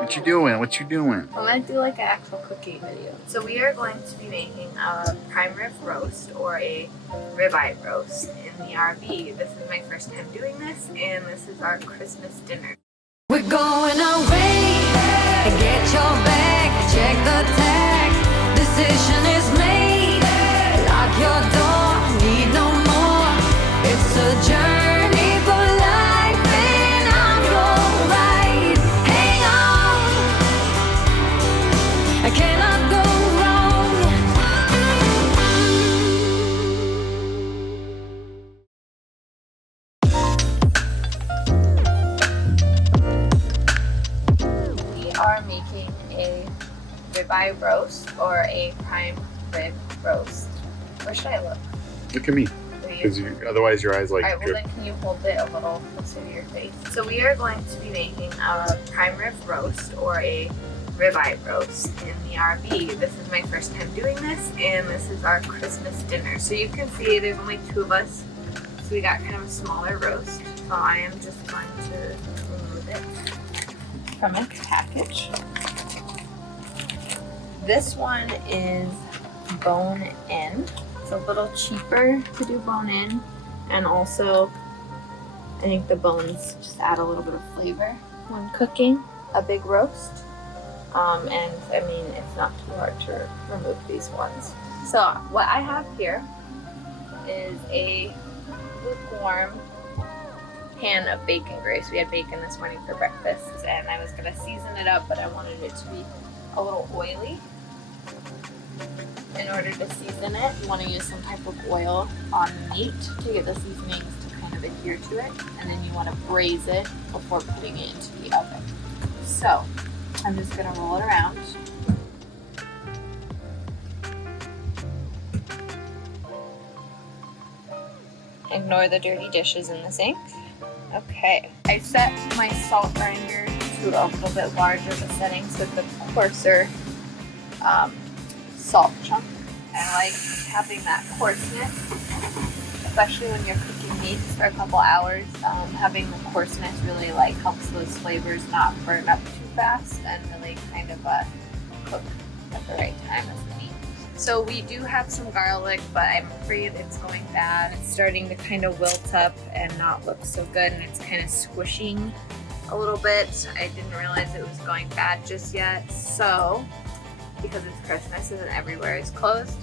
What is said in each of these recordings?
What you doing? What you doing? I'm gonna do like an actual cooking video. So we are going to be making a prime rib roast or a ribeye roast in the RV. This is my first time doing this, and this is our Christmas dinner. We're going away. Get your bag, check the tag. Decision is made. Lock your door, need no more. It's a journey for life, and I'm your ride. Hang on, I cannot go wrong. We are making a ribeye roast or a prime rib roast. Where should I look? Look at me. Because otherwise your eyes like Alright, well then can you hold it a little closer to your face? So we are going to be making a prime rib roast or a ribeye roast in the RV. This is my first time doing this, and this is our Christmas dinner. So you can see there's only 2 of us, so we got kind of a smaller roast. So I am just going to remove it from its package. This one is bone in. It's a little cheaper to do bone in, and also I think the bones just add a little bit of flavor when cooking a big roast. And I mean, it's not too hard to remove these ones. So what I have here is a lukewarm pan of bacon grease. We had bacon this morning for breakfast, and I was gonna season it up, but I wanted it to be a little oily. In order to season it, you want to use some type of oil on the meat to get the seasonings to kind of adhere to it, and then you want to braise it before putting it into the oven. So I'm just going to roll it around. Ignore the dirty dishes in the sink. Okay, I set my salt grinder to a little bit larger of a setting so it's a coarser salt chunk. I like having that coarseness, especially when you're cooking meats for a couple hours. Having the coarseness really like helps those flavors not burn up too fast and really kind of cook at the right time as the meat. So we do have some garlic, but I'm afraid it's going bad. It's starting to kind of wilt up and not look so good, and it's kind of squishing a little bit. I didn't realize it was going bad just yet. So because it's Christmas and everywhere is closed,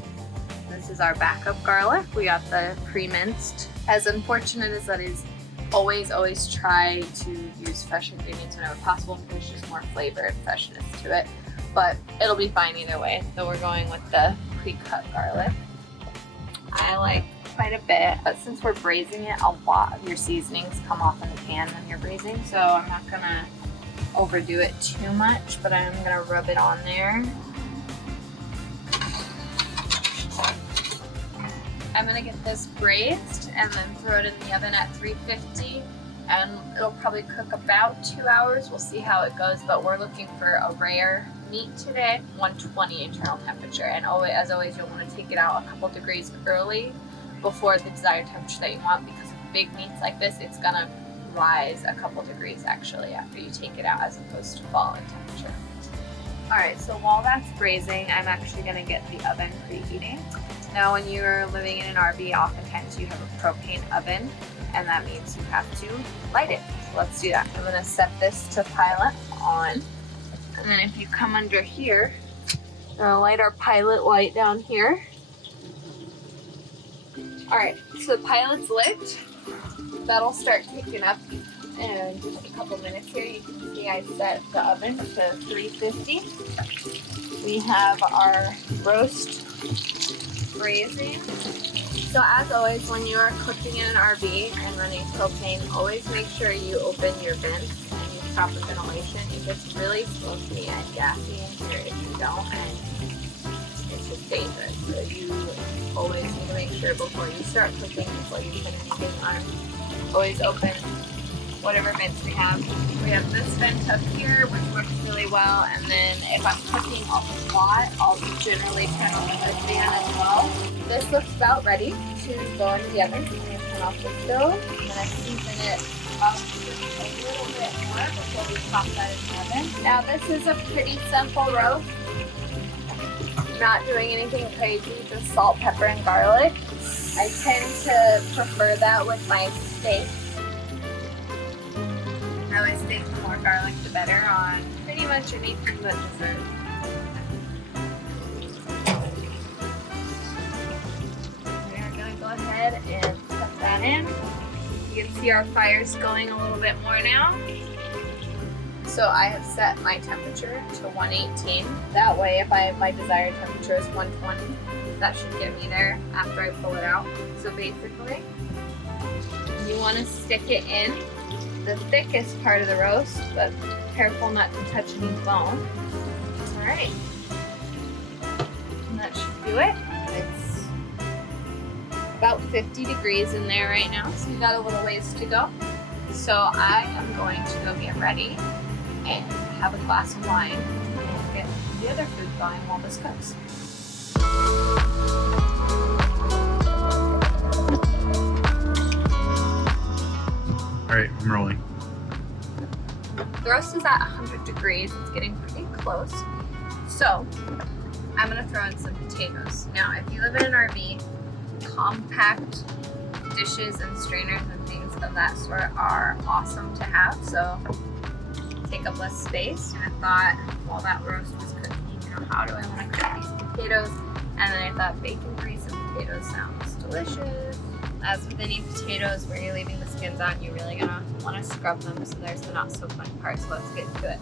this is our backup garlic. We got the pre-minced. As unfortunate as that is, always try to use fresh ingredients whenever possible because there's just more flavor and freshness to it. But it'll be fine either way. So we're going with the pre-cut garlic. I like quite a bit, but since we're braising it, a lot of your seasonings come off in the pan when you're braising, so I'm not gonna overdo it too much, but I'm gonna rub it on there. I'm gonna get this braised and then throw it in the oven at 350, and it'll probably cook about 2 hours. We'll see how it goes, but we're looking for a rare meat today, 120 internal temperature. And as always, you'll want to take it out a couple degrees early before the desired temperature that you want, because with big meats like this, it's gonna rise a couple degrees actually after you take it out, as opposed to fall in temperature. Alright, so while that's braising, I'm actually gonna get the oven preheating. Now, when you're living in an RV, oftentimes you have a propane oven, and that means you have to light it. So let's do that. I'm gonna set this to pilot on, and then if you come under here, I'm gonna light our pilot light down here. Alright, so the pilot's lit. That'll start kicking up in just a couple minutes here. You can see I set the oven to 350. We have our roast braising. So as always, when you are cooking in an RV and running propane, always make sure you open your vents and use proper ventilation. It gets really smoky and gassy in here if you don't, and it's just dangerous. So you always need to make sure before you start cooking, before you put anything on, always open whatever vents we have. We have this vent up here, which works really well, and then if I'm cooking a lot, I'll generally turn on the fan as well. This looks about ready to go in the oven. I'm going to turn off the stove. I'm going to season it up a little bit more before we pop that in the oven. Now this is a pretty simple roast. Not doing anything crazy, just salt, pepper, and garlic. I tend to prefer that with my steak. I always think the more garlic the better on pretty much anything but dessert. We're gonna go ahead and put that in. You can see our fire's going a little bit more now. So I have set my temperature to 118. That way, if my desired temperature is 120, that should get me there after I pull it out. So basically, you want to stick it in the thickest part of the roast, but careful not to touch any bone. All right, and that should do it. It's about 50 degrees in there right now, so we got a little ways to go. So I am going to go get ready and have a glass of wine and get the other food going while this cooks. All right, I'm rolling. The roast is at 100 degrees. It's getting pretty close. So I'm gonna throw in some potatoes. Now, if you live in an RV, compact dishes and strainers and things of that sort are awesome to have. So take up less space. And I thought while that roast was cooking, you know, how do I want to cook these potatoes? And then I thought bacon grease and potatoes sounds delicious. As with any potatoes where you're leaving the skins on, you're really gonna want to scrub them, so there's the not so fun part. So let's get to it.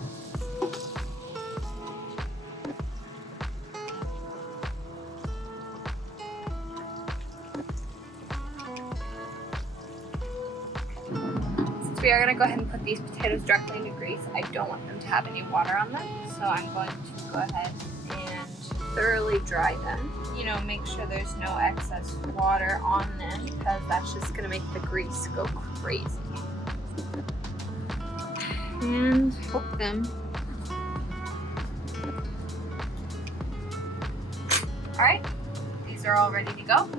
Since we are gonna go ahead and put these potatoes directly into grease, I don't want them to have any water on them, so I'm going to go ahead and thoroughly dry them. You know, make sure there's no excess water on them because that's just gonna make the grease go crazy. And hook them. All right, these are all ready to go.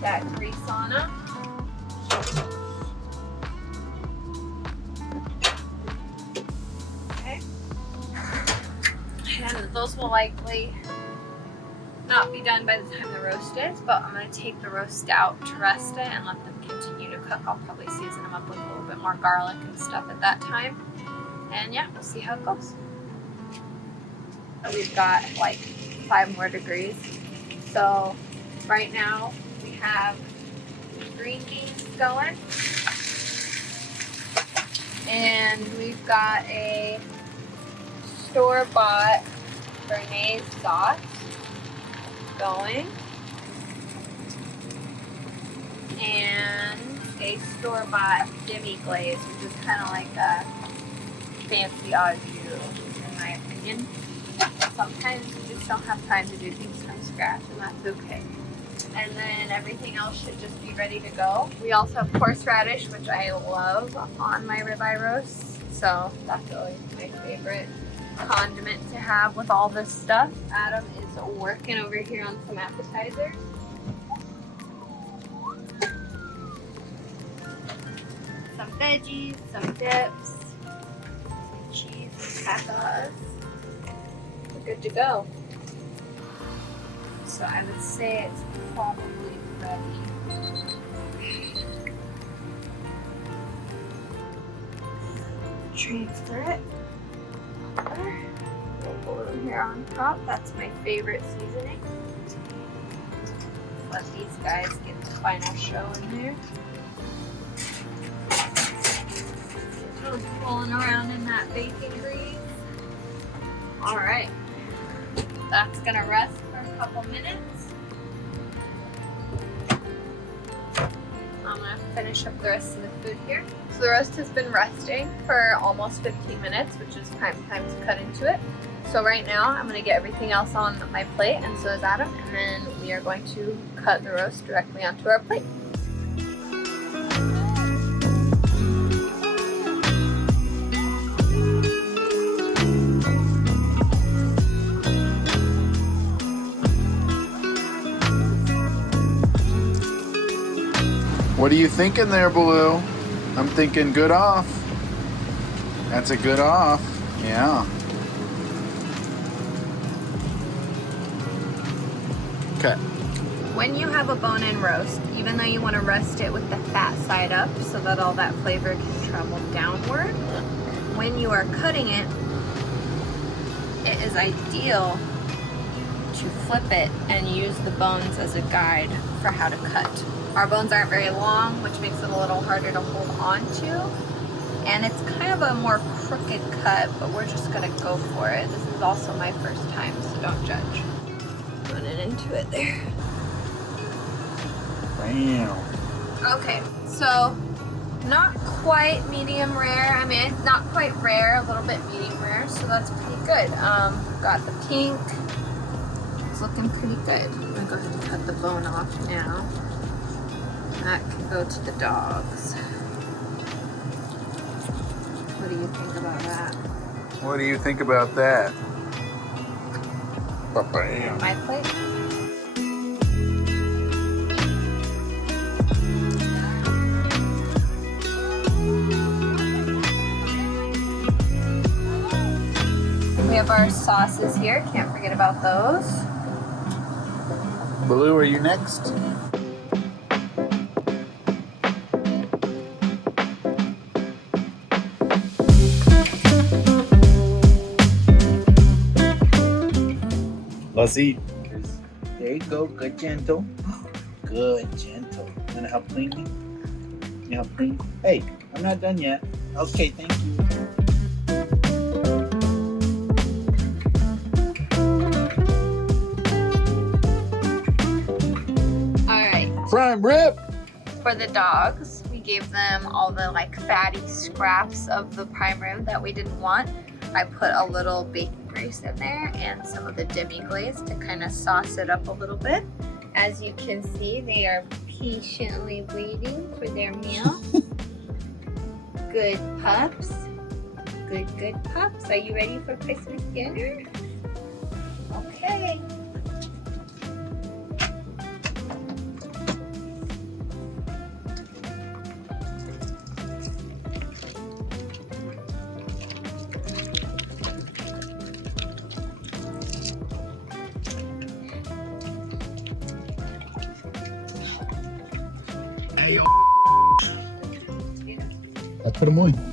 That grease on them. And those will likely not be done by the time the roast is, but I'm going to take the roast out to rest it and let them continue to cook. I'll probably season them up with a little bit more garlic and stuff at that time. And yeah, we'll see how it goes. We've got like 5 more degrees. So right now we have green beans going. And we've got a store-bought béarnaise sauce going, and a store-bought demi-glaze, which is kind of like a fancy au jus, in my opinion. Sometimes you just don't have time to do things from scratch, and that's okay. And then everything else should just be ready to go. We also have horseradish, which I love on my ribeye roasts, so that's always my favorite condiment to have with all this stuff. Adam is working over here on some appetizers. Some veggies, some dips, some cheese and peppers. We're good to go. So I would say it's probably ready. Transfer it. We'll put them here on top. That's my favorite seasoning. Let these guys get the final show in there. Just rolling around in that bacon grease. Alright. That's gonna rest for a couple minutes. I'm gonna finish up the rest of the food here. So the roast has been resting for almost 15 minutes, which is time to cut into it. So right now I'm gonna get everything else on my plate, and so is Adam, and then we are going to cut the roast directly onto our plate. What are you thinking there, Baloo? I'm thinking good off. That's a good off. Yeah. Okay. When you have a bone-in roast, even though you want to roast it with the fat side up so that all that flavor can travel downward, when you are cutting it, it is ideal to flip it and use the bones as a guide for how to cut. Our bones aren't very long, which makes it a little harder to hold on to, and it's kind of a more crooked cut, but we're just gonna go for it. This is also my first time, so don't judge. Running into it there. Bam. Okay, so not quite medium rare. I mean, it's not quite rare, a little bit medium rare, so that's pretty good. Got the pink. It's looking pretty good. I'm gonna go ahead and cut the bone off now. That can go to the dogs. What do you think about that? What do you think about that? Bam. My plate? We have our sauces here. Can't forget about those. Baloo, are you next? Let's eat. There you go. Good, gentle. Good, gentle. You gonna help clean me? You help clean? Hey, I'm not done yet. Okay, thank you. Prime rib. For the dogs, we gave them all the like fatty scraps of the prime rib that we didn't want. I put a little bacon grease in there and some of the demi-glaze to kind of sauce it up a little bit. As you can see, they are patiently waiting for their meal. Good pups. Good pups. Are you ready for Christmas dinner? Okay. I put them on.